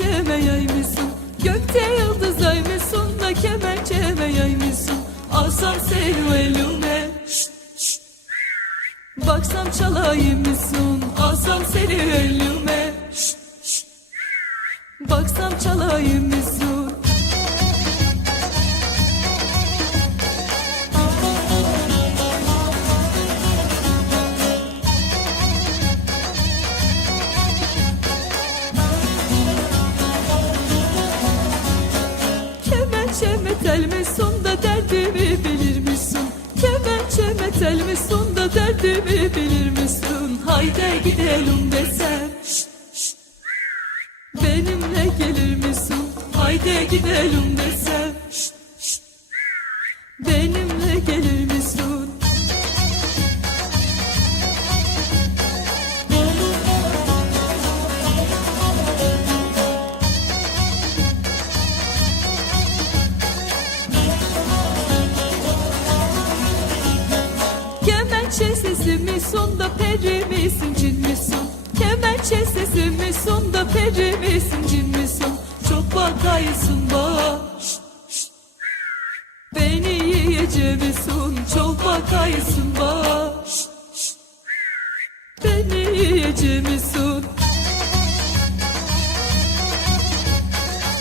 kemençeme yaymışsın. Gökte yıldız aymışsın da kemençeme yaymışsın. Alsam seni elime. Şşt, şşt. Baksam çalaymışsın. Alsam seni elime. Şşt, şşt. Baksam çalaymışsın. Mısın Kemençeme tel misin da derdimi bilir misin? Kemençeme tel misin da derdimi bilir misin? Haydi gidelim desem şşt, şşt. Benimle gelir misin? Haydi gidelim desem Kemençe sesimi sonda peri misin cin misin? Kemençe sesimi sonda peri misin cin misin? Çok Şşt, şşt. Beni yiyece misin? Çok bakaysın bana